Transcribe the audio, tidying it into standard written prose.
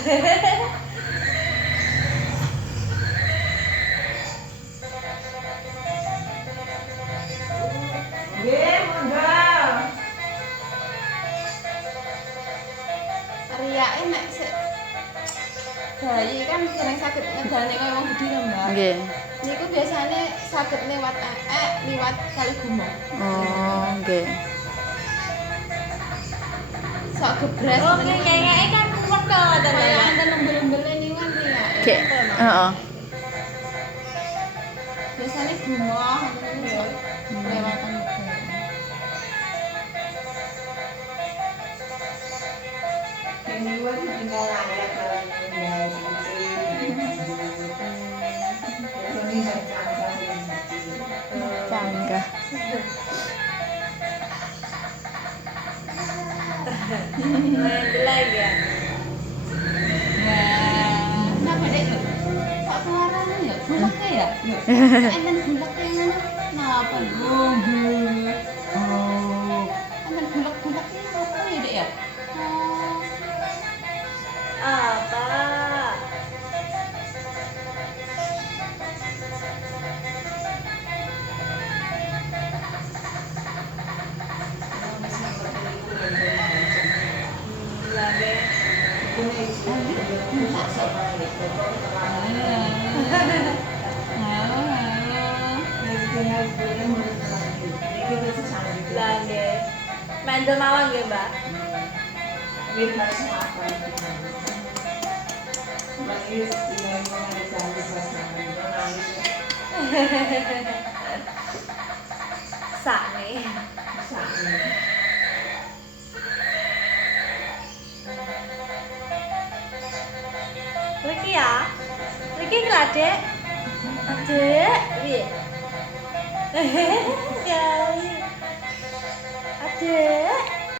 Nggih, monggo. Riyake nek sik bayi kan sering saged ngedalne kaya wong gedhe to, Mbak. Nggih. Niku biasane saged liwat liwat kali gumoh. Oh, nggih. Sok gebres. Oh, ngengeke kan kuwat to ngoten Kaya ya. enten lembel-lembele niku kan riyake. Nggih. Heeh. Biasane gumoh ngoten niku sok lewatan. Ini wae tinggal aja kalau tinggal Canggah. Mendelai ya. Nah, kenapa dek? Kok suaranya ya? Bulaknya ya? Enten bulaknya ngono. Napa lho? Oh. Enten bulak-bulaknya apa ya, Dek ya? Oh. Apa? Lagi. Lagi. Mendel mawon nggih, Mbak. Sakne. Riki ya. Riki gladek. Adek, piye? Kali. Adek.